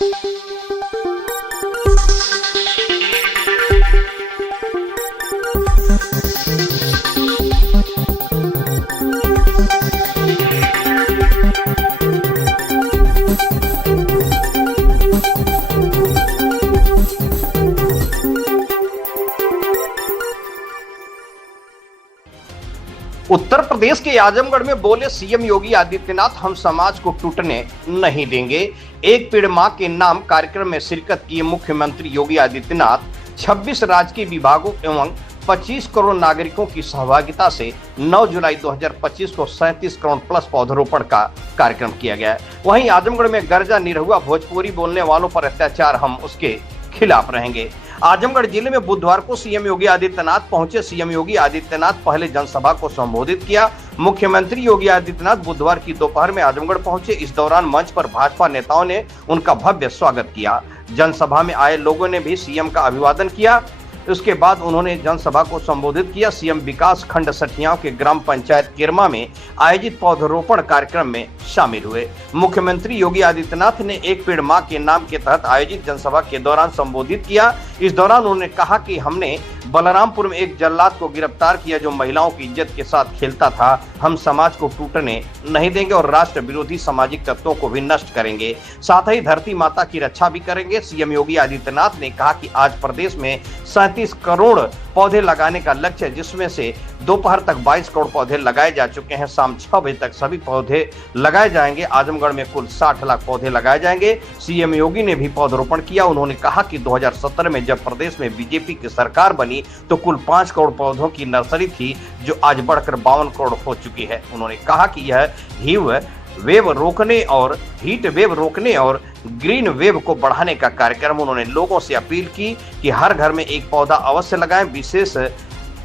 उत्तर प्रदेश के आजमगढ़ में बोले सीएम योगी आदित्यनाथ, हम समाज को टूटने नहीं देंगे। एक पेड़ मां के नाम कार्यक्रम में शिरकत किए मुख्यमंत्री योगी आदित्यनाथ 26 राजकीय विभागों एवं 25 करोड़ नागरिकों की सहभागिता से 9 जुलाई 2025 को 37 करोड़ प्लस पौधरोपण का कार्यक्रम किया गया। वहीं आजमगढ़ में गर्जा निरहुआ भोजपुरी बोलने वालों पर अत्याचार, हम उसके खिलाफ रहेंगे। आजमगढ़ जिले में बुधवार को सीएम योगी आदित्यनाथ पहुंचे। सीएम योगी आदित्यनाथ पहले जनसभा को संबोधित किया। मुख्यमंत्री योगी आदित्यनाथ बुधवार की दोपहर में आजमगढ़ पहुंचे। इस दौरान मंच पर भाजपा नेताओं ने उनका भव्य स्वागत किया। जनसभा में आए लोगों ने भी सीएम का अभिवादन किया। उसके बाद उन्होंने जनसभा को संबोधित किया। सीएम विकास खंड सठियाव के ग्राम पंचायत किरमा में आयोजित पौधरोपण कार्यक्रम में शामिल हुए। मुख्यमंत्री योगी आदित्यनाथ ने एक पेड़ मां के नाम के तहत आयोजित जनसभा के दौरान संबोधित किया। इस दौरान उन्होंने कहा कि हमने बलरामपुर में एक जल्लाद को गिरफ्तार किया जो महिलाओं की इज्जत के साथ खेलता था। हम समाज को टूटने नहीं देंगे और राष्ट्र विरोधी सामाजिक तत्वों को भी नष्ट करेंगे, साथ ही धरती माता की रक्षा भी करेंगे। सीएम योगी आदित्यनाथ ने कहा कि आज प्रदेश में 37 करोड़ पौधे लगाने का लक्ष्य है, जिसमें से दोपहर तक 22 करोड़ पौधे लगाए जा चुके हैं। शाम 6 बजे तक सभी पौधे लगाए जाएंगे। आजमगढ़ में कुल 60 लाख पौधे लगाए जाएंगे। सीएम योगी ने भी पौधरोपण किया। उन्होंने कहा कि 2017 में जब प्रदेश में बीजेपी की सरकार बनी तो कुल 5 करोड़ पौधों की नर्सरी थी, जो आज बढ़कर 52 करोड़ हो चुकी है। उन्होंने कहा कि यह हीट वेव रोकने और ग्रीन वेव को बढ़ाने का कार्यक्रम। उन्होंने लोगों से अपील की कि हर घर में एक पौधा अवश्य लगाएं, विशेष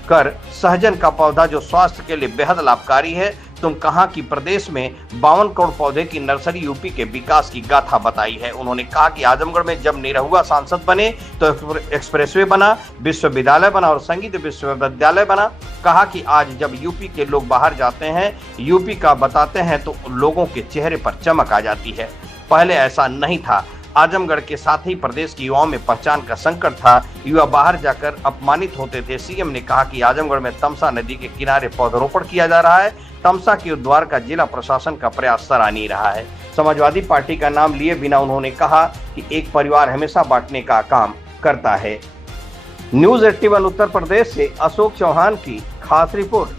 कर सहजन का पौधा जो स्वास्थ्य के लिए बेहद लाभकारी है। तुम कहा कि प्रदेश में 52 करोड़ पौधे की नर्सरी यूपी के विकास की गाथा बताई है। उन्होंने कहा कि आजमगढ़ में जब निरहुआ सांसद बने तो एक्सप्रेसवे बना, विश्वविद्यालय बना और संगीत विश्वविद्यालय बना। कहा कि आज जब यूपी के लोग बाहर जाते हैं, यूपी का बताते हैं तो लोगों के चेहरे पर चमक आ जाती है। पहले ऐसा नहीं था। आजमगढ़ के साथ ही प्रदेश के युवाओं में पहचान का संकट था। युवा बाहर जाकर अपमानित होते थे। सीएम ने कहा कि आजमगढ़ में तमसा नदी के किनारे पौधरोपण किया जा रहा है। तमसा के उद्धार का जिला प्रशासन का प्रयास सराहनीय रहा है। समाजवादी पार्टी का नाम लिए बिना उन्होंने कहा कि एक परिवार हमेशा बांटने का काम करता है। न्यूज 81 उत्तर प्रदेश से अशोक चौहान की खास रिपोर्ट।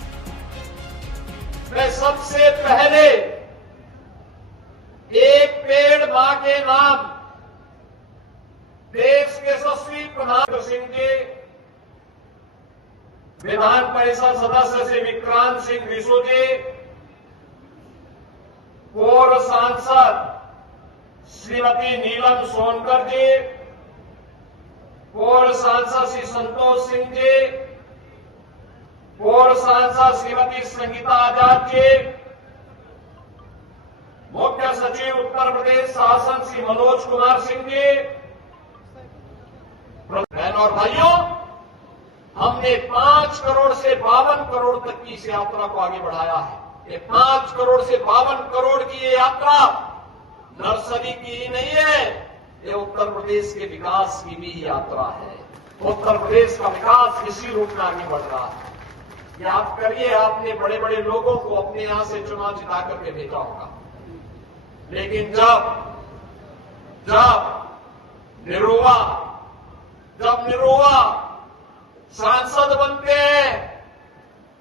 मैं सबसे पहले एक पेड़ मां के नाम देश के यशस्वी प्रधानमंत्री सिंह जी, विधान परिषद सदस्य श्री विक्रांत सिंह विशु जी, पूर्व सांसद श्रीमती नीलम सोनकर जी, पूर्व सांसद श्री संतोष सिंह जी, पूर्व सांसद श्रीमती संगीता आजाद जी, मुख्य सचिव उत्तर प्रदेश शासन श्री मनोज कुमार सिंह जी। बहनों और भाइयों, हमने 5 करोड़ से 52 करोड़ तक की इस यात्रा को आगे बढ़ाया है। ये 5 करोड़ से 52 करोड़ की ये यात्रा नर्सरी की ही नहीं है, ये उत्तर प्रदेश के विकास की भी यात्रा है। उत्तर प्रदेश का विकास इसी रूप में आगे बढ़ रहा है। याद करिए, आपने बड़े बड़े लोगों को अपने यहां से चुनाव जिता करके भेजा होगा, लेकिन जब निरहुआ सांसद बनते हैं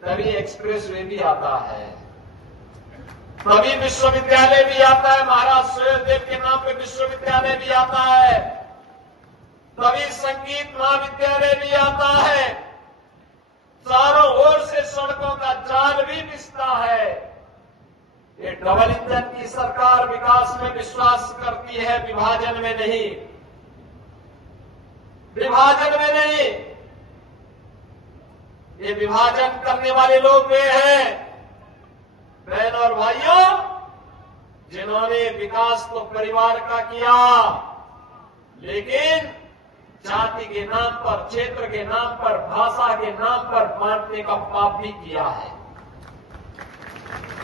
तभी एक्सप्रेसवे भी आता है, तभी विश्वविद्यालय भी आता है। महाराज सुहेलदेव के नाम पे विश्वविद्यालय भी आता है, तभी संगीत महाविद्यालय भी आता है। चारों ओर से सड़कों का जाल भी बिछता है। ये डबल इंजन की सरकार विकास में विश्वास करती है, विभाजन में नहीं। विभाजन में नहीं, ये विभाजन करने वाले लोग वे हैं, बहन और भाइयों, जिन्होंने विकास तो परिवार का किया, लेकिन जाति के नाम पर, क्षेत्र के नाम पर, भाषा के नाम पर बांटने का पाप भी किया है।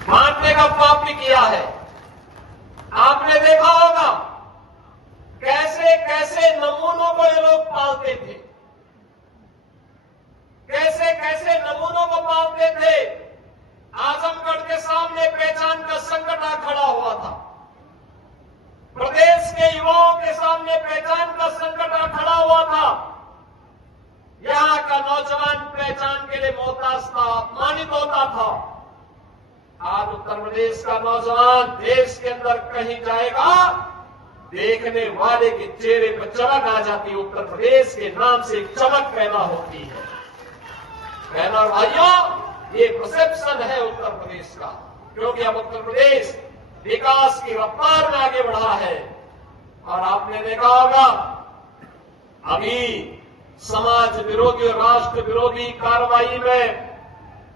बांटने का पाप भी किया है। आपने देखा होगा कैसे नमूनों को ये लोग पालते थे, कैसे कैसे नमूनों को पालते थे। आजमगढ़ के सामने पहचान का संकट आ खड़ा हुआ था, प्रदेश के युवाओं के सामने पहचान का संकट आ खड़ा हुआ था। यहां का नौजवान पहचान के लिए मोहताज था, अपमानित होता था। आज उत्तर प्रदेश का नौजवान देश के अंदर कहीं जाएगा, देखने वाले के चेहरे पर चमक आ जाती है। उत्तर प्रदेश के नाम से एक चमक पैदा होती है। बहनों और भाइयों, ये परसेप्शन है उत्तर प्रदेश का, क्योंकि अब उत्तर प्रदेश विकास की रफ्तार में आगे बढ़ा है। और आपने देखा होगा अभी समाज विरोधी और राष्ट्र विरोधी कार्रवाई में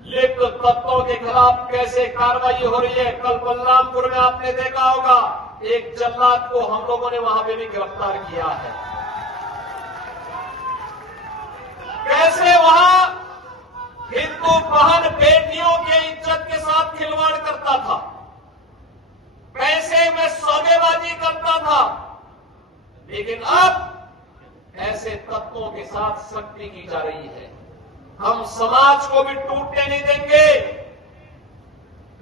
लिप्त तत्वों के खिलाफ कैसे कार्रवाई हो रही है। कल बलरामपुर में आपने देखा होगा एक जल्लाद को हम लोगों ने वहां पे भी गिरफ्तार किया है। कैसे वहां हिंदू बहन बेटियों के इज्जत के साथ खिलवाड़ करता था, पैसे में सौदेबाजी करता था। लेकिन अब ऐसे तत्वों के साथ सख्ती की जा रही है। हम समाज को भी टूटने नहीं देंगे,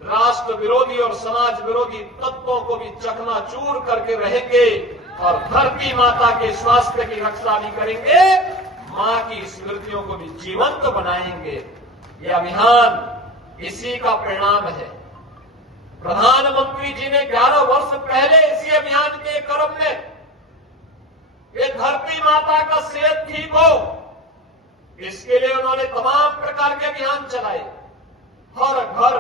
राष्ट्र विरोधी और समाज विरोधी तत्वों को भी चकनाचूर करके रहेंगे और धरती माता के स्वास्थ्य की रक्षा भी करेंगे, मां की स्मृतियों को भी जीवंत बनाएंगे। ये अभियान इसी का परिणाम है। प्रधानमंत्री जी ने 11 वर्ष पहले इसी अभियान के क्रम में ये धरती माता का सेहत ठीक हो, इसके लिए उन्होंने तमाम प्रकार के अभियान चलाए। हर घर,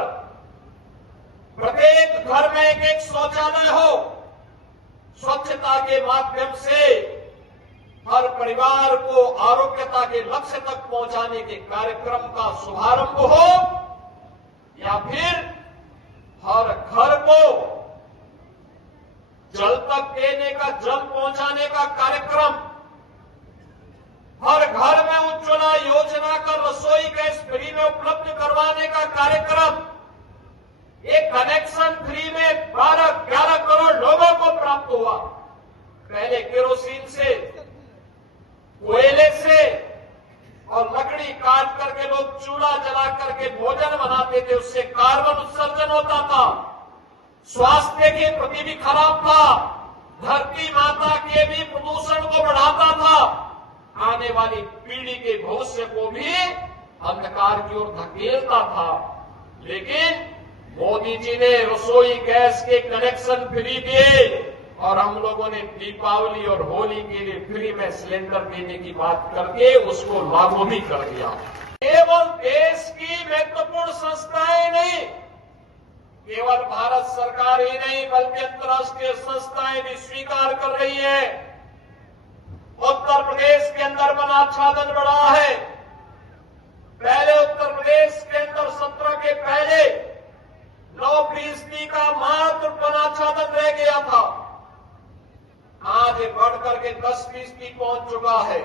प्रत्येक घर में एक एक शौचालय हो, स्वच्छता के माध्यम से हर परिवार को आरोग्यता के लक्ष्य तक पहुंचाने के कार्यक्रम का शुभारंभ हो, या फिर हर घर को जल तक देने का, जल पहुंचाने का कार्यक्रम, हर घर में उज्ज्वला योजना का रसोई गैस फ्री में उपलब्ध करवाने का कार्यक्रम, एक कनेक्शन फ्री में 12-11 करोड़ लोगों को प्राप्त हुआ। पहले केरोसिन से, कोयले से और लकड़ी काट करके लोग चूल्हा जला करके भोजन बनाते थे, उससे कार्बन उत्सर्जन होता था, स्वास्थ्य के प्रति भी खराब था, धरती माता के भी प्रदूषण को बढ़ाता था, आने वाली पीढ़ी के भविष्य को भी अंधकार की ओर धकेलता था। लेकिन मोदी जी ने रसोई गैस के कनेक्शन फ्री दिए और हम लोगों ने दीपावली और होली के लिए फ्री में सिलेंडर देने की बात करके उसको लागू भी कर दिया। केवल देश की महत्वपूर्ण संस्थाएं नहीं, केवल भारत सरकार ही नहीं बल्कि अंतर्राष्ट्रीय संस्थाएं भी स्वीकार कर रही है। उत्तर प्रदेश के अंदर वनाच्छादन बढ़ा है। पहले उत्तर प्रदेश के अंदर 17 के पहले 9% का मात्र वनाच्छादन रह गया था, आज ये बढ़कर के 10% पहुंच चुका है।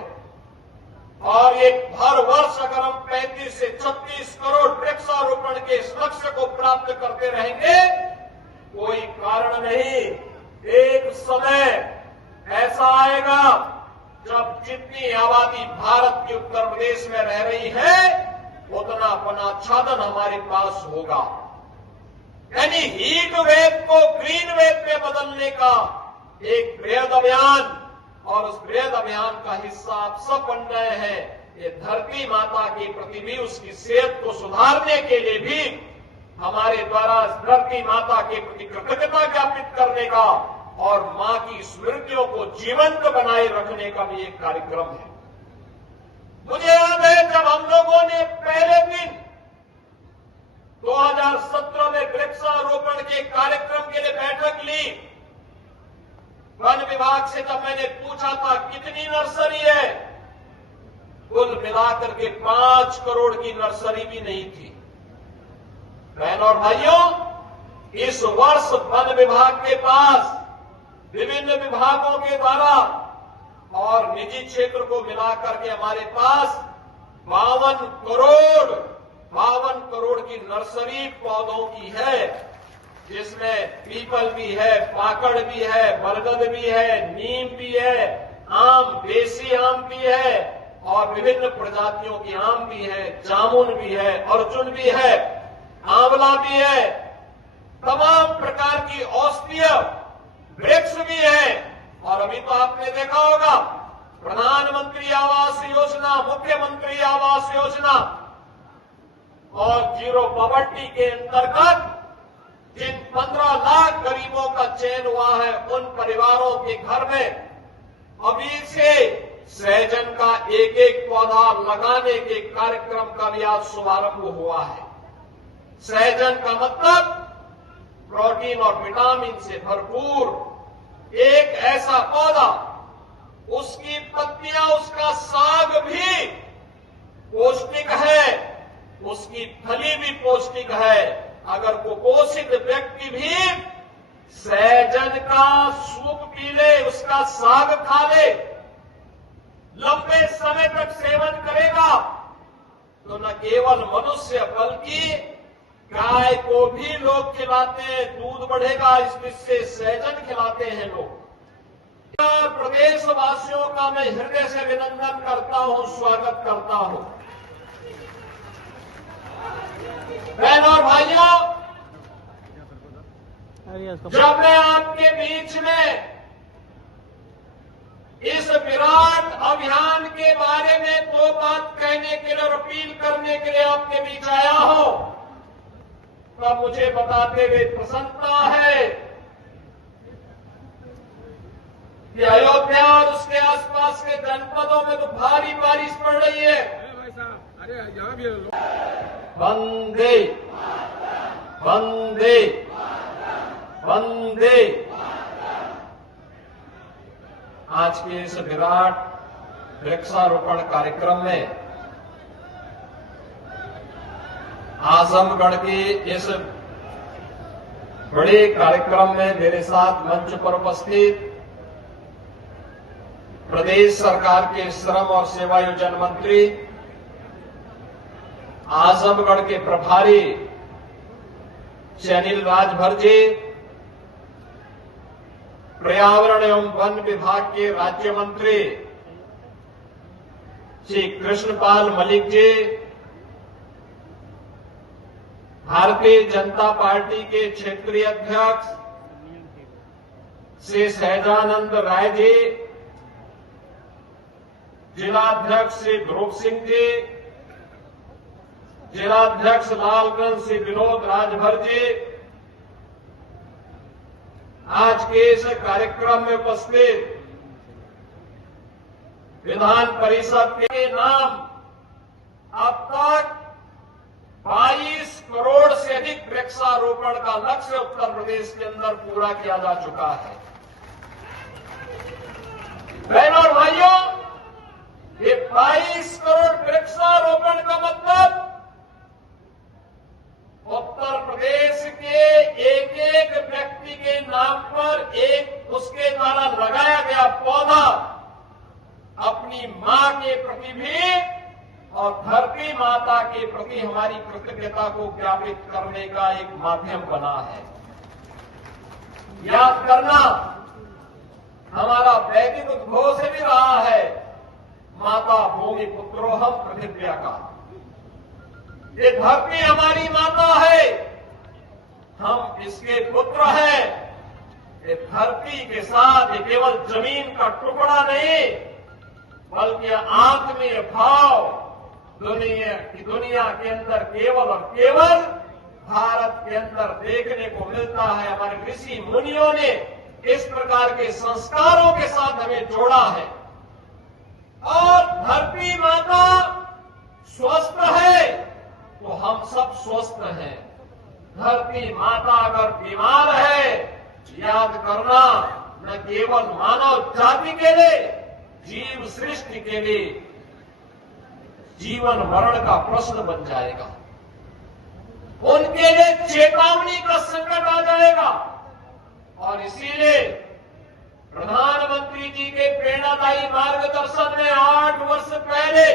और ये हर वर्ष अगर हम 35 से 36 करोड़ वृक्षारोपण के इस लक्ष्य को प्राप्त करते रहेंगे, कोई कारण नहीं, एक समय ऐसा आएगा जब जितनी आबादी भारत के उत्तर प्रदेश में रह रही है उतना वनाच्छादन हमारे पास होगा। यानी हीट वेव को ग्रीन वेव में बदलने का एक बृहद अभियान, और उस बृहद अभियान का हिस्सा आप सब बन रहे हैं। ये धरती माता के प्रति भी, उसकी सेहत को सुधारने के लिए भी हमारे द्वारा धरती माता के प्रति कृतज्ञता ज्ञापित करने का और मां की स्मृतियों को जीवंत बनाए रखने का भी एक कार्यक्रम है। मुझे याद है जब हम लोगों ने पहले दिन 2017 में वृक्षारोपण के कार्यक्रम के लिए बैठक ली, वन विभाग से जब मैंने पूछा था कितनी नर्सरी है, कुल मिलाकर के 5 करोड़ की नर्सरी भी नहीं थी। बहनों और भाइयों, इस वर्ष वन विभाग के पास विभिन्न विभागों के द्वारा और निजी क्षेत्र को मिलाकर के हमारे पास 52 करोड़ की नर्सरी पौधों की है, जिसमें पीपल भी है, पाकड़ भी है, बरगद भी है, नीम भी है, आम, देसी आम भी है और विभिन्न प्रजातियों की आम भी है, जामुन भी है, अर्जुन भी है, आंवला भी है, तमाम प्रकार की औषधीय वृक्ष भी है। और अभी तो आपने देखा होगा प्रधानमंत्री आवास योजना, मुख्यमंत्री आवास योजना और जीरो पॉवर्टी के अंतर्गत जिन 15 लाख गरीबों का चयन हुआ है, उन परिवारों के घर में अभी से सहजन का एक एक पौधा लगाने के कार्यक्रम का भी आज शुभारंभ हुआ है। सहजन का मतलब प्रोटीन और विटामिन से भरपूर एक ऐसा पौधा, उसकी पत्तियां, उसका साग भी पौष्टिक है, उसकी फली भी पौष्टिक है। अगर कुपोषित व्यक्ति भी सहजन का सूप पी ले, उसका साग खा ले, लंबे समय तक सेवन करेगा, तो न केवल मनुष्य बल्कि गाय को भी लोग खिलाते हैं, दूध बढ़ेगा, इससे सहजन खिलाते हैं लोग। प्रदेशवासियों का मैं हृदय से अभिनंदन करता हूं, स्वागत करता हूं। बहनों और भाइयों, जब मैं आपके बीच में इस विराट अभियान के बारे में दो बात कहने के लिए और अपील करने के लिए आपके बीच आया हूं, तब मुझे बताते हुए प्रसन्नता है कि अयोध्या और उसके आसपास के जनपदों में तो भारी बारिश पड़ रही है। वंदे वंदे वंदे। आज के इस विराट वृक्षारोपण कार्यक्रम में आजमगढ़ के इस बड़े कार्यक्रम में मेरे साथ मंच पर उपस्थित प्रदेश सरकार के श्रम और सेवायोजन मंत्री, आजमगढ़ के प्रभारी श्री अनिल राजभर जी, पर्यावरण एवं वन विभाग के राज्य मंत्री श्री कृष्णपाल मलिक जी, भारतीय जनता पार्टी के क्षेत्रीय अध्यक्ष श्री सहजानंद राय जी, जिलाध्यक्ष श्री ध्रुव सिंह जी, जिलाध्यक्ष लालगंज श्री विनोद राजभर जी, आज के इस कार्यक्रम में उपस्थित विधान परिषद के नाम अब तक 22 करोड़ से अधिक वृक्षारोपण का लक्ष्य उत्तर प्रदेश के अंदर पूरा किया जा चुका है। बहनों और भाइयों, ये 22 करोड़ वृक्षारोपण का मतलब उत्तर प्रदेश के एक एक व्यक्ति के नाम पर एक उसके द्वारा लगाया गया पौधा अपनी मां के प्रति भी और धरती माता के प्रति हमारी कृतज्ञता को ज्ञापित करने का एक माध्यम बना है। याद करना हमारा वैदिक उद्घोष भी रहा है, माता भूमि पुत्रोहम पृथिव्या का। ये धरती हमारी माता है, हम इसके पुत्र हैं। ये धरती के साथ ये केवल जमीन का टुकड़ा नहीं, बल्कि आत्मीय भाव दुनिया के अंदर केवल और केवल भारत के अंदर देखने को मिलता है। हमारे ऋषि मुनियों ने इस प्रकार के संस्कारों के साथ हमें जोड़ा है। और धरती माता स्वस्थ है तो हम सब स्वस्थ हैं। धरती माता अगर बीमार है, याद करना न केवल मानव जाति के लिए, जीव सृष्टि के लिए जीवन मरण का प्रश्न बन जाएगा। उनके लिए चेतावनी का संकट आ जाएगा। और इसीलिए प्रधानमंत्री जी के प्रेरणादायी मार्गदर्शन में 8 वर्ष पहले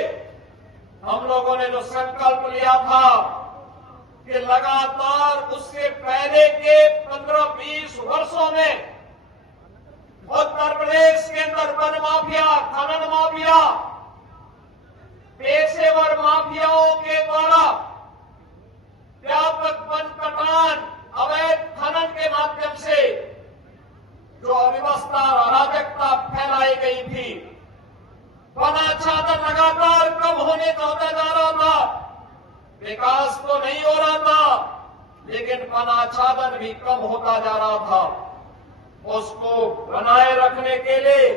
हम लोगों ने जो संकल्प लिया था कि लगातार उससे पहले के 15-20 वर्षों में उत्तर प्रदेश के अंदर वन माफिया, खनन माफिया, पेशेवर माफियाओं के द्वारा व्यापक वन कटान, अवैध खनन के माध्यम से जो अव्यवस्था और अराजकता फैलाई गई थी, वनाच्छादन लगातार कम होने का होता जा रहा था। विकास तो नहीं हो रहा था, लेकिन वनाच्छादन भी कम होता जा रहा था। उसको बनाए रखने के लिए,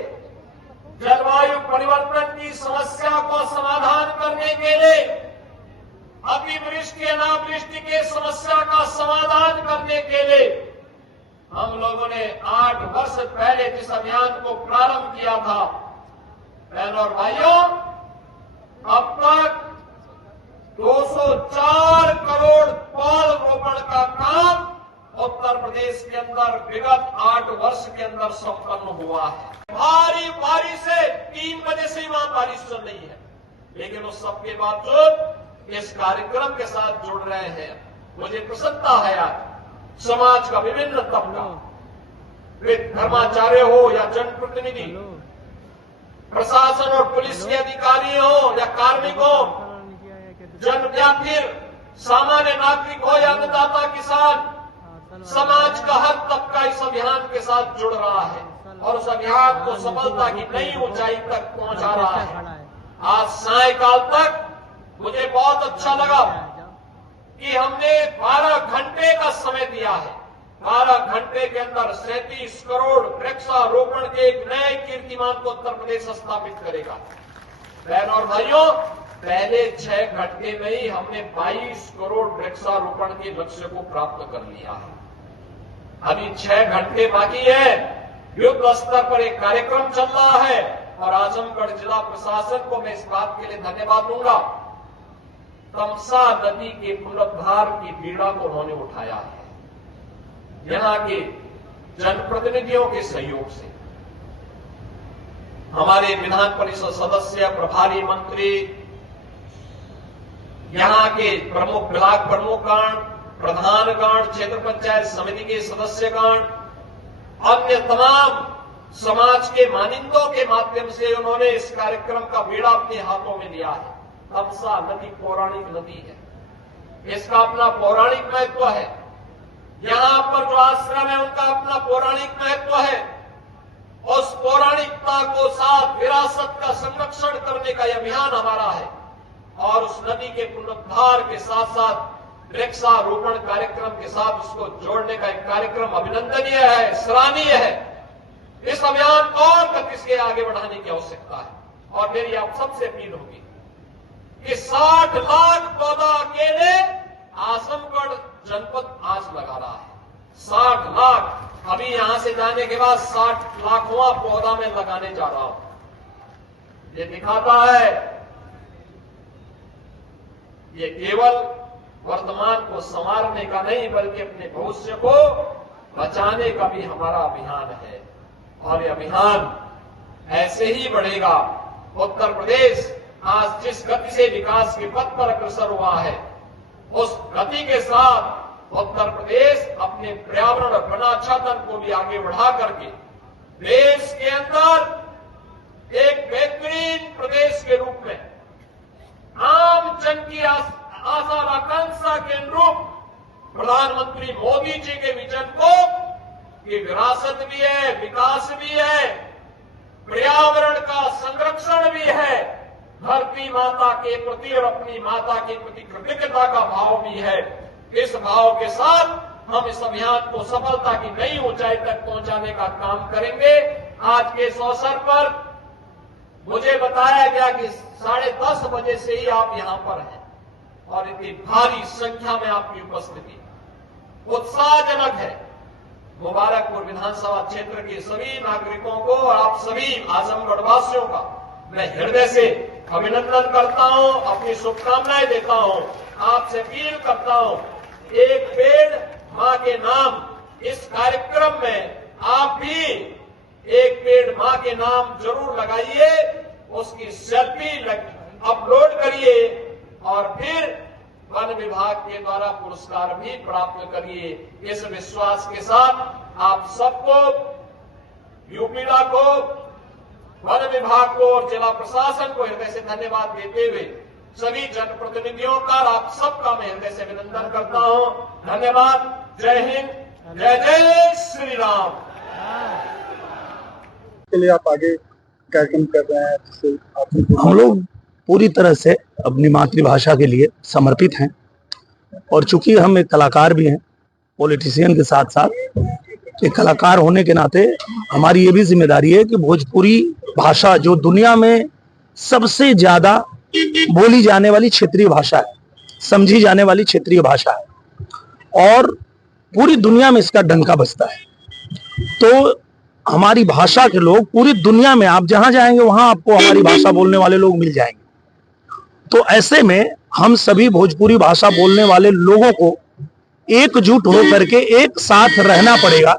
जलवायु परिवर्तन की समस्या को समाधान करने के लिए, अतिवृष्टि अनावृष्टि के समस्या का समाधान करने के लिए हम लोगों ने 8 वर्ष पहले जिस अभियान को प्रारंभ किया था, बहनों और भाइयों, अब तक 204 करोड़ पौध रोपण का काम उत्तर प्रदेश के अंदर विगत 8 वर्ष के अंदर संपन्न हुआ है। भारी बारिश से 3 बजे से ही वहां बारिश चल रही है, लेकिन उस सबके बावजूद इस कार्यक्रम के साथ जुड़ रहे हैं। मुझे प्रसन्नता है आज समाज का विभिन्न तबका, वे धर्माचार्य हो या जनप्रतिनिधि, प्रशासन और पुलिस के अधिकारी हो या कार्मिक हो, जन या फिर सामान्य नागरिक हो या अन्नदाता किसान, समाज का हर तबका इस अभियान के साथ जुड़ रहा है और उस अभियान को सफलता की नई ऊंचाई तक पहुंचा रहा है। आज सायंकाल तक मुझे बहुत अच्छा लगा कि हमने 12 घंटे का समय दिया है। 12 घंटे के अंदर 37 करोड़ वृक्षारोपण के एक नए कीर्तिमान को उत्तर प्रदेश स्थापित करेगा। बहनों और भाइयों, पहले 6 घंटे में ही हमने 22 करोड़ वृक्षारोपण के लक्ष्य को प्राप्त कर लिया है। अभी 6 घंटे बाकी है। युद्ध स्तर पर एक कार्यक्रम चल रहा है और आजमगढ़ जिला प्रशासन को मैं इस बात के लिए धन्यवाद दूंगा। तमसा नदी के पुनरुद्धार की पीड़ा को उन्होंने उठाया है। यहां के जनप्रतिनिधियों के सहयोग से हमारे विधान परिषद सदस्य, प्रभारी मंत्री, यहां के प्रमुख ब्लॉक प्रमुखगण, प्रधानगण, क्षेत्र पंचायत समिति के सदस्यगण, अन्य तमाम समाज के मानिंदों के माध्यम से उन्होंने इस कार्यक्रम का बीड़ा अपने हाथों में लिया है। तमसा नदी पौराणिक नदी है, इसका अपना पौराणिक महत्व है। यहां पर जो आश्रम है उनका अपना पौराणिक महत्व है। उस पौराणिकता को साथ विरासत का संरक्षण करने का यह अभियान हमारा है और उस नदी के पुनरुद्धार के साथ साथ वृक्षारोपण कार्यक्रम के साथ उसको जोड़ने का एक कार्यक्रम अभिनंदनीय है, सराहनीय है। इस अभियान को और गति से आगे बढ़ाने की आवश्यकता है और मेरी आप सबसे अपील होगी कि 60 लाख पौधा अकेले आजमगढ़ जनपद आज लगा रहा है। 60 लाख। अभी यहां से जाने के बाद 60 लाखवां पौधा मैं लगाने जा रहा हूं। ये दिखाता है ये केवल वर्तमान को संवारने का नहीं बल्कि अपने भविष्य को बचाने का भी हमारा अभियान है और ये अभियान ऐसे ही बढ़ेगा। उत्तर प्रदेश आज जिस गति से विकास के पथ पर अग्रसर हुआ है, उस गति के साथ उत्तर प्रदेश अपने पर्यावरण और वनाच्छादन को भी आगे बढ़ा करके देश के अंदर एक बेहतरीन प्रदेश के रूप में आम जन की आशा और आकांक्षा के अनुरूप प्रधानमंत्री मोदी जी के विजन को कि विरासत भी है, विकास भी है, पर्यावरण का संरक्षण भी है, धरती माता के प्रति और अपनी माता के प्रति कृतज्ञता का भाव भी है। इस भाव के साथ हम इस अभियान को सफलता की नई ऊंचाई तक पहुंचाने का काम करेंगे। आज के इस अवसर पर मुझे बताया गया कि 10:30 बजे से ही आप यहां पर हैं और इतनी भारी संख्या में आपकी उपस्थिति उत्साहजनक है। मुबारकपुर विधानसभा क्षेत्र के सभी नागरिकों को और आप सभी आजमगढ़ वासियों का मैं हृदय से अभिनंदन करता हूं, अपनी शुभकामनाएं देता हूं, आपसे अपील करता हूं, एक पेड़ मां के नाम इस कार्यक्रम में आप भी एक पेड़ मां के नाम जरूर लगाइए, उसकी सेल्फी अपलोड करिए और फिर वन विभाग के द्वारा पुरस्कार भी प्राप्त करिए। इस विश्वास के साथ आप सबको, यूपीडा को, वन विभाग को और जिला प्रशासन को हृदय से धन्यवाद देते हुए सभी जनप्रतिनिधियों का और आप सबका मैं हृदय से अभिनंदन करता हूं। धन्यवाद। जय हिंद, जय जय श्री राम। के लिए आप आगे कार्यक्रम कर रहे हैं, जिससे हम लोग पूरी तरह से अपनी मातृभाषा के लिए समर्पित हैं और चूंकि हम एक कलाकार भी हैं, पॉलिटिशियन के साथ साथ एक कलाकार होने के नाते हमारी ये भी जिम्मेदारी है कि भोजपुरी भाषा जो दुनिया में सबसे ज्यादा बोली जाने वाली क्षेत्रीय भाषा है, समझी जाने वाली क्षेत्रीय भाषा है और पूरी दुनिया में इसका डंका बजता है, तो हमारी भाषा के लोग पूरी दुनिया में आप जहां जाएंगे वहां आपको हमारी भाषा बोलने वाले लोग मिल जाएंगे। तो ऐसे में हम सभी भोजपुरी भाषा बोलने वाले लोगों को एकजुट होकर के एक साथ रहना पड़ेगा।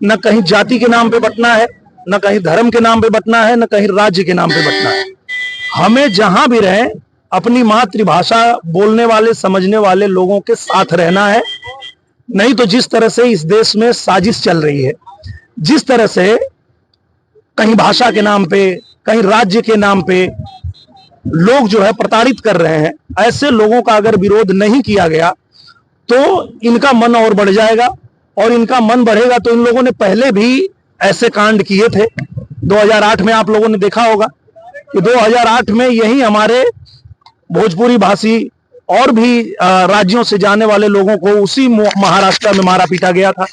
न कहीं जाति के नाम पे बंटना है, न कहीं धर्म के नाम पे बंटना है, न कहीं राज्य के नाम पे बंटना है। हमें जहां भी रहें अपनी मातृभाषा बोलने वाले समझने वाले लोगों के साथ रहना है। नहीं तो जिस तरह से इस देश में साजिश चल रही है, जिस तरह से कहीं भाषा के नाम पे कहीं राज्य के नाम पे लोग जो है प्रताड़ित कर रहे हैं, ऐसे लोगों का अगर विरोध नहीं किया गया तो इनका मन और बढ़ जाएगा और इनका मन बढ़ेगा तो इन लोगों ने पहले भी ऐसे कांड किए थे। 2008 में आप लोगों ने देखा होगा कि 2008 में यही हमारे भोजपुरी भाषी और भी राज्यों से जाने वाले लोगों को उसी महाराष्ट्र में मारा पीटा गया था।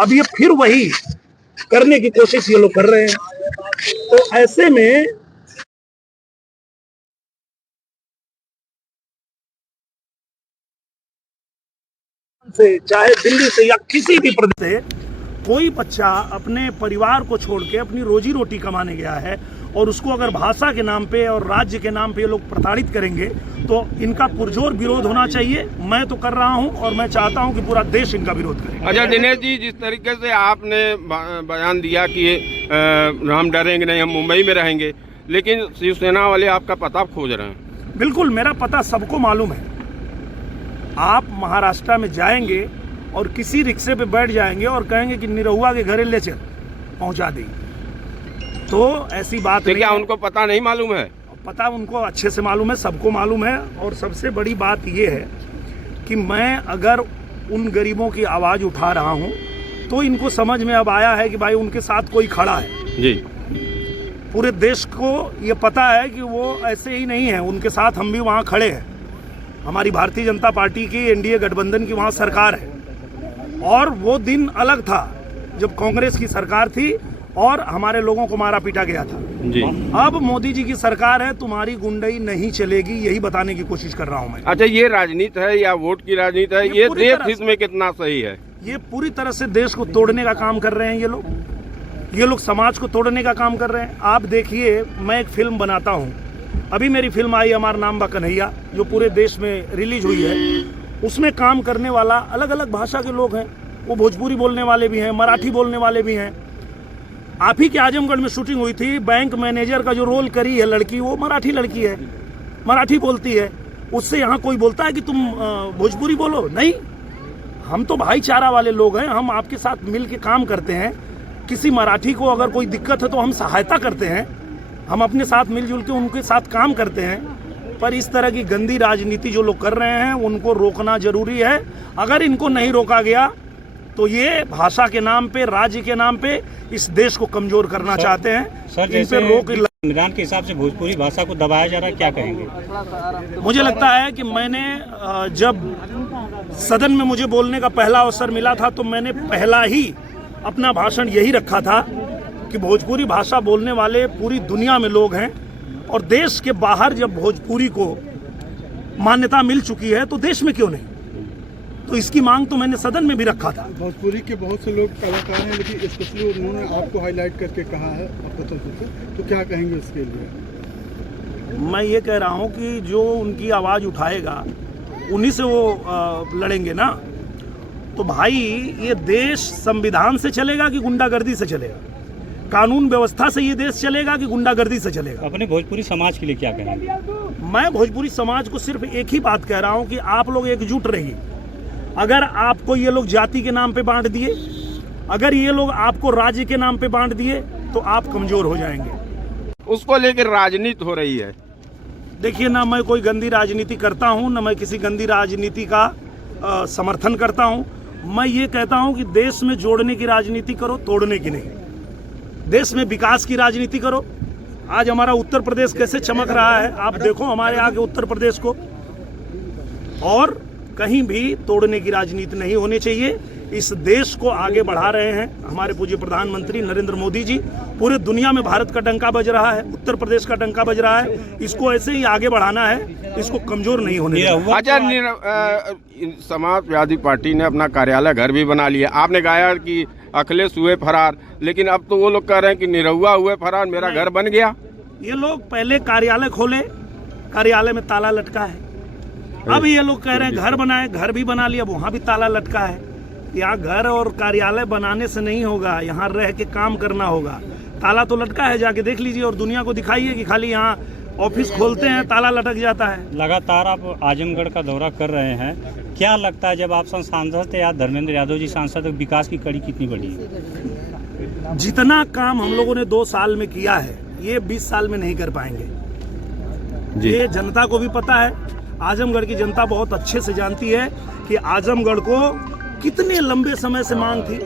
अब ये फिर वही करने की कोशिश ये लोग कर रहे हैं। तो ऐसे में से चाहे दिल्ली से या किसी भी प्रदेश से कोई बच्चा अपने परिवार को छोड़ के अपनी रोजी रोटी कमाने गया है और उसको अगर भाषा के नाम पे और राज्य के नाम पे ये लोग प्रताड़ित करेंगे तो इनका पुरजोर विरोध होना चाहिए। मैं तो कर रहा हूं और मैं चाहता हूं कि पूरा देश इनका विरोध करे। अच्छा दिनेश जी, जिस तरीके से आपने बयान दिया कि हम डरेंगे नहीं, हम मुंबई में रहेंगे, लेकिन शिवसेना वाले आपका पता खोज रहे हैं। बिल्कुल, मेरा पता सबको मालूम है। आप महाराष्ट्र में जाएंगे और किसी रिक्शे पे बैठ जाएंगे और कहेंगे कि निरहुआ के घरे ले चल, पहुंचा देंगे। तो ऐसी बात तो क्या उनको पता नहीं मालूम है? पता उनको अच्छे से मालूम है, सबको मालूम है। और सबसे बड़ी बात यह है कि मैं अगर उन गरीबों की आवाज़ उठा रहा हूं तो इनको समझ में अब आया है कि भाई उनके साथ कोई खड़ा है जी। पूरे देश को ये पता है कि वो ऐसे ही नहीं है, उनके साथ हम भी वहाँ खड़े हैं। हमारी भारतीय जनता पार्टी की एनडीए गठबंधन की वहाँ सरकार है और वो दिन अलग था जब कांग्रेस की सरकार थी और हमारे लोगों को मारा पीटा गया था जी। अब मोदी जी की सरकार है, तुम्हारी गुंडई नहीं चलेगी, यही बताने की कोशिश कर रहा हूं मैं। अच्छा, ये राजनीति है या वोट की राजनीति है? ये देश हित में कितना सही है? ये पूरी तरह से देश को तोड़ने का काम कर रहे हैं ये लोग समाज को तोड़ने का काम कर रहे हैं। आप देखिए, मैं एक फिल्म बनाता हूँ, अभी मेरी फिल्म आई हमारा नाम बा कन्हैया, जो पूरे देश में रिलीज हुई है। उसमें काम करने वाला अलग अलग भाषा के लोग हैं, वो भोजपुरी बोलने वाले भी हैं, मराठी बोलने वाले भी हैं। आप ही के आजमगढ़ में शूटिंग हुई थी, बैंक मैनेजर का जो रोल करी है लड़की, वो मराठी लड़की है, मराठी बोलती है। उससे यहाँ कोई बोलता है कि तुम भोजपुरी बोलो? नहीं, हम तो भाईचारा वाले लोग हैं, हम आपके साथ मिल के काम करते हैं। किसी मराठी को अगर कोई दिक्कत है तो हम सहायता करते हैं, हम अपने साथ मिलजुल के उनके साथ काम करते हैं। पर इस तरह की गंदी राजनीति जो लोग कर रहे हैं उनको रोकना जरूरी है। अगर इनको नहीं रोका गया तो ये भाषा के नाम पे, राज्य के नाम पे इस देश को कमजोर करना चाहते हैं। सर, जैसे संविधान के हिसाब से भोजपुरी भाषा को दबाया जा रहा है, क्या कहेंगे? मुझे लगता है कि मैंने जब सदन में मुझे बोलने का पहला अवसर मिला था तो मैंने पहला ही अपना भाषण यही रखा था कि भोजपुरी भाषा बोलने वाले पूरी दुनिया में लोग हैं और देश के बाहर जब भोजपुरी को मान्यता मिल चुकी है तो देश में क्यों नहीं। तो इसकी मांग तो मैंने सदन में भी रखा था। भोजपुरी के बहुत से लोग कलाकार हैं, लेकिन स्पेशली उन्होंने आपको हाईलाइट करके कहा है आपको तरफ से, तो क्या कहेंगे इसके लिए? मैं ये कह रहा हूँ कि जो उनकी आवाज़ उठाएगा उन्हीं से वो लड़ेंगे ना। तो भाई, ये देश संविधान से चलेगा कि गुंडागर्दी से चलेगा? कानून व्यवस्था से ये देश चलेगा कि गुंडागर्दी से चलेगा? अपने भोजपुरी समाज के लिए क्या कहेंगे? मैं भोजपुरी समाज को सिर्फ एक ही बात कह रहा हूँ कि आप लोग एकजुट रहिए। अगर आपको ये लोग जाति के नाम पे बांट दिए, अगर ये लोग आपको राज्य के नाम पे बांट दिए, तो आप कमजोर हो जाएंगे। उसको लेकर राजनीति हो रही है। देखिए, ना मैं कोई गंदी राजनीति करता हूं, ना मैं किसी गंदी राजनीति का समर्थन करता हूं। मैं ये कहता हूं कि देश में जोड़ने की राजनीति करो, तोड़ने की नहीं। देश में विकास की राजनीति करो। आज हमारा उत्तर प्रदेश कैसे चमक रहा है, आप देखो हमारे आगे उत्तर प्रदेश को। और कहीं भी तोड़ने की राजनीति नहीं होनी चाहिए। इस देश को आगे बढ़ा रहे हैं हमारे पूज्य प्रधानमंत्री नरेंद्र मोदी जी। पूरे दुनिया में भारत का डंका बज रहा है, उत्तर प्रदेश का डंका बज रहा है। इसको ऐसे ही आगे बढ़ाना है, इसको कमजोर नहीं होने देना। अच्छा, समाजवादी पार्टी ने अपना कार्यालय घर भी बना लिया। आपने कहा कि अखिलेश हुए फरार, लेकिन अब तो वो लोग कह रहे हैं कि निरहुआ हुए फरार, मेरा घर बन गया। ये लोग पहले कार्यालय खोले, कार्यालय में ताला लटका है। अब ये लोग कह रहे हैं घर बनाए, घर भी बना लिया, वहां भी ताला लटका है। यहाँ घर और कार्यालय बनाने से नहीं होगा, यहाँ रह के काम करना होगा। ताला तो लटका है, जाके देख लीजिए और दुनिया को दिखाइए कि खाली यहाँ ऑफिस खोलते हैं ताला लटक जाता है। लगातार आप आजमगढ़ का दौरा कर रहे हैं, क्या लगता है जब आप सांसद थे या धर्मेंद्र यादव जी सांसद, विकास की कड़ी कितनी बड़ी है? जितना काम हम लोगों ने 2 साल में किया है, ये 20 साल में नहीं कर पाएंगे जी। ये जनता को भी पता है, आजमगढ़ की जनता बहुत अच्छे से जानती है कि आजमगढ़ को कितने लंबे समय से मांग थी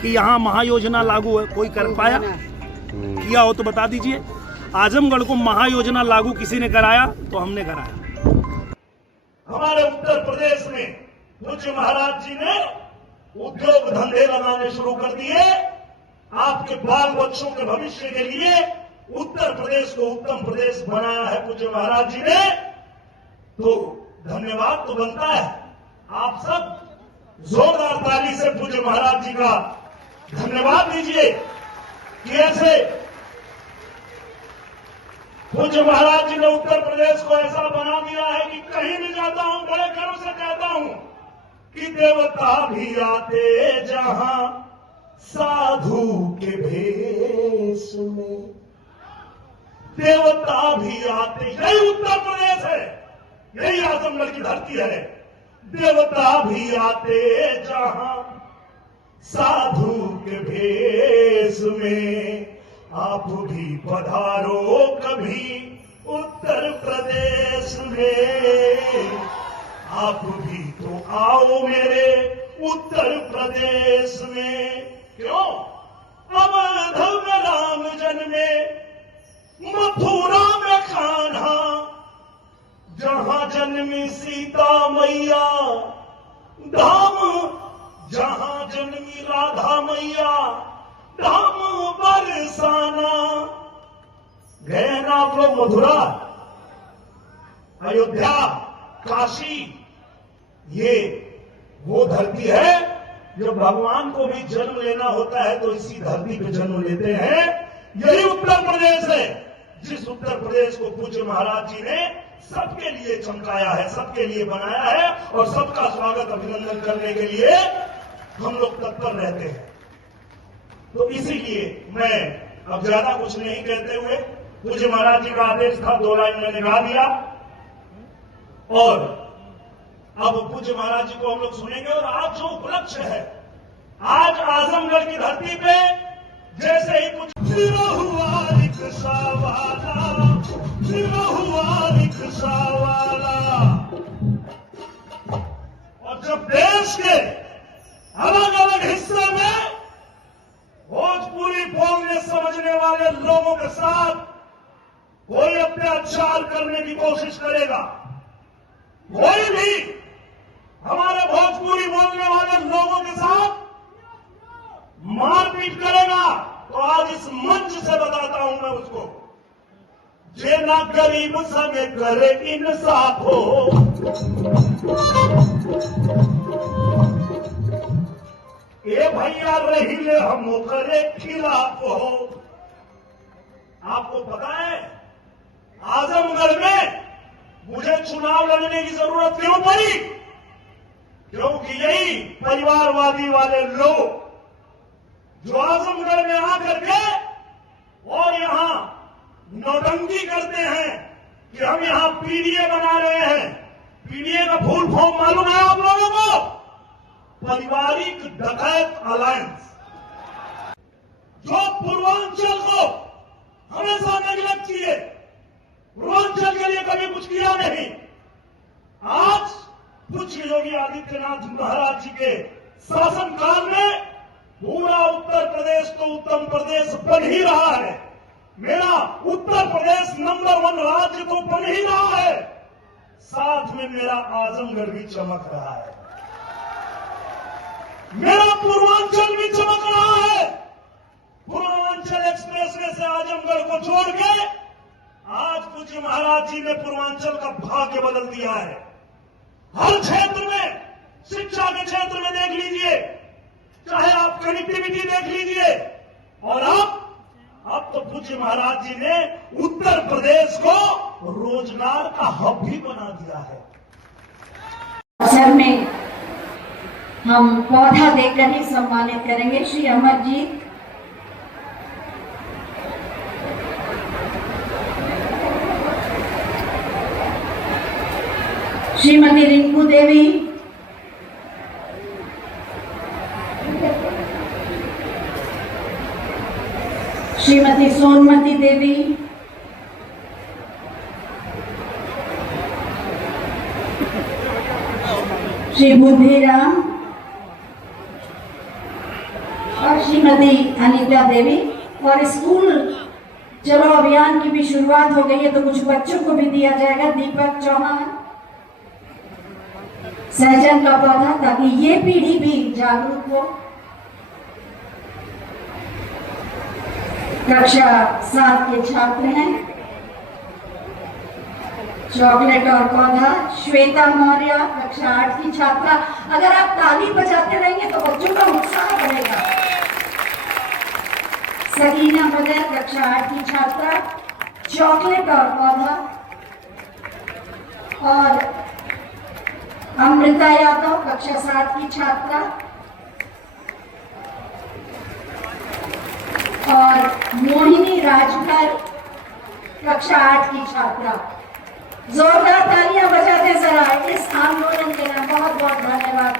कि यहाँ महायोजना लागू है। कोई कर पाया? किया हो तो बता दीजिए। आजमगढ़ को महायोजना लागू किसी ने कराया तो हमने कराया। हमारे उत्तर प्रदेश में पूज्य महाराज जी ने उद्योग धंधे लगाने शुरू कर दिए। आपके बाल बच्चों के भविष्य के लिए उत्तर प्रदेश को उत्तम प्रदेश बनाया है पूज्य महाराज जी ने। तो धन्यवाद तो बनता है। आप सब जोरदार ताली से पूज्य महाराज जी का धन्यवाद दीजिए कि ऐसे पूज्य महाराज जी ने उत्तर प्रदेश को ऐसा बना दिया है कि कहीं भी जाता हूं बड़े गर्व से कहता हूं कि देवता भी आते जहां साधु के भेष में, देवता भी आते। यही उत्तर प्रदेश है, यही आजमगढ़ की धरती है। देवता भी आते जहां साधु के भेष में, आप भी पधारो कभी उत्तर प्रदेश में। आप भी तो आओ मेरे उत्तर प्रदेश में। क्यों? अवध में राम जन्मे, मथुरा में कान्हा, जहां जन्मी सीता मैया, धाम जहां जन्मी राधा मैया, धाम बरसाना। गए ना आप लोग मथुरा, अयोध्या, काशी? ये वो धरती है जो भगवान को भी जन्म लेना होता है तो इसी धरती पे जन्म लेते हैं। यही उत्तर प्रदेश है, जिस उत्तर प्रदेश को पूज्य महाराज जी ने सबके लिए चमकाया है, सबके लिए बनाया है और सबका स्वागत अभिनंदन करने के लिए हम लोग तत्पर रहते हैं। तो इसीलिए मैं अब ज्यादा कुछ नहीं कहते हुए, पूज्य महाराज जी का आदेश था, 2 लाइन मैंने गा दिया और अब पूज्य महाराज जी को हम लोग सुनेंगे। और आज जो उपलक्ष्य है, आज आजमगढ़ की धरती पे जैसे ही कुछ हुआ रिक्शा वाला, हुआ रिक्शा वाला, और जब देश के अलग अलग हिस्से में भोजपुरी बोलने समझने वाले लोगों के साथ कोई अत्याचार करने की कोशिश करेगा, कोई भी हमारे भोजपुरी बोलने वाले लोगों के साथ मारपीट करेगा, तो आज इस मंच से बताता हूं मैं उसको, जे ना गरीब संग करे इंसाफ हो, ए भैया रही ले हम करे खिलाफ हो। आपको पता है आजमगढ़ में मुझे चुनाव लड़ने की जरूरत क्यों पड़ी? क्योंकि यही परिवारवादी वाले लोग जो आजमगढ़ में आकर के और यहां नौटंकी करते हैं कि हम यहां पीडीए बना रहे हैं। पीडीए का फुल फॉर्म मालूम है आप लोगों को? पारिवारिक डकैत अलायंस। जो पूर्वांचल आदित्यनाथ महाराज जी के शासनकाल में पूरा उत्तर प्रदेश तो उत्तम प्रदेश बन ही रहा है। मेरा उत्तर प्रदेश नंबर 1 राज्य तो बन ही रहा है, साथ में मेरा आजमगढ़ भी चमक रहा है, मेरा पूर्वांचल भी चमक रहा है। पूर्वांचल एक्सप्रेसवे से आजमगढ़ को जोड़ के आज पूज्य महाराज जी ने पूर्वांचल का भाग्य बदल दिया है। हर क्षेत्र में, शिक्षा के क्षेत्र में देख लीजिए, चाहे आप कनेक्टिविटी देख लीजिए, और अब तो पूज्य महाराज जी ने उत्तर प्रदेश को रोजगार का हब भी बना दिया है। अवसर में हम पौधा देकर ही सम्मानित करेंगे श्री अमरजीत श्रीमती रिंकू देवी, श्रीमती सोनमती देवी, श्री बुद्धिराम और श्रीमती अनीता देवी। और स्कूल चलो अभियान की भी शुरुआत हो गई है, तो कुछ बच्चों को भी दिया जाएगा। दीपक चौहान, सहजन का पौधा, ताकि ये पीढ़ी भी जागरूक हो। कक्षा 7 के छात्र हैं। चॉकलेट और पौधा, श्वेता मौर्य, कक्षा 8 की छात्रा। अगर आप ताली बजाते रहेंगे तो बच्चों का उत्साह बढ़ेगा। सकीना बदर, कक्षा 8 की छात्रा, चॉकलेट और पौधा। और अमृता यादव, कक्षा 7 की छात्रा। और मोहिनी राजभर, कक्षा 8 की छात्रा। जोरदार तालियां बजाते जरा इस आंदोलन के लिए। बहुत बहुत धन्यवाद।